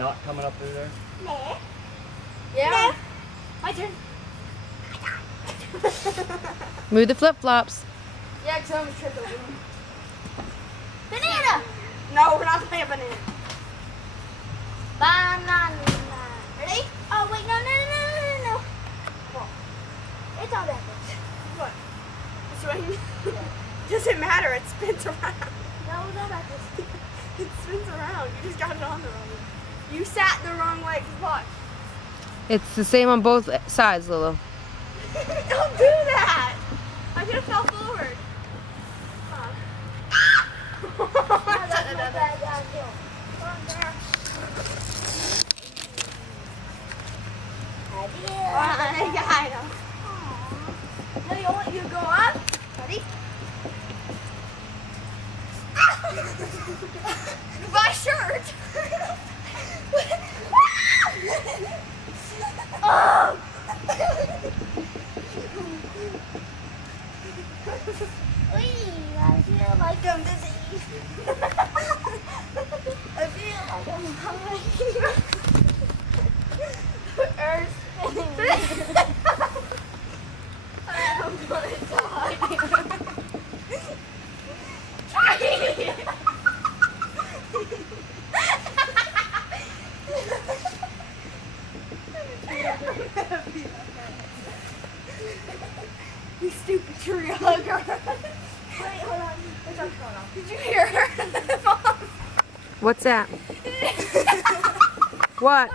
not coming up through there? No. Yeah. My turn. Move the flip-flops. Yeah, because I almost tripped over him. Banana. No, we're not playing banana. Banana. Ready? Oh wait, no. Well, it's all backwards. What? Swing? Doesn't matter, it spins around. No, it's all backwards. It spins around. You just got it on the wrong way. You sat the wrong way. Cause watch. It's the same on both sides, Lulu. Don't do that. I could have fell forward. No, that's not bad downhill. Come on, there. I got him. No, you want you to go up. Ready? My shirt. Oh! I feel like I'm dizzy. I feel like I'm high. Earth spinning. I'm gonna die. You stupid tree hugger. Wait, hold on. What's going on? Did you hear her? What's that? What?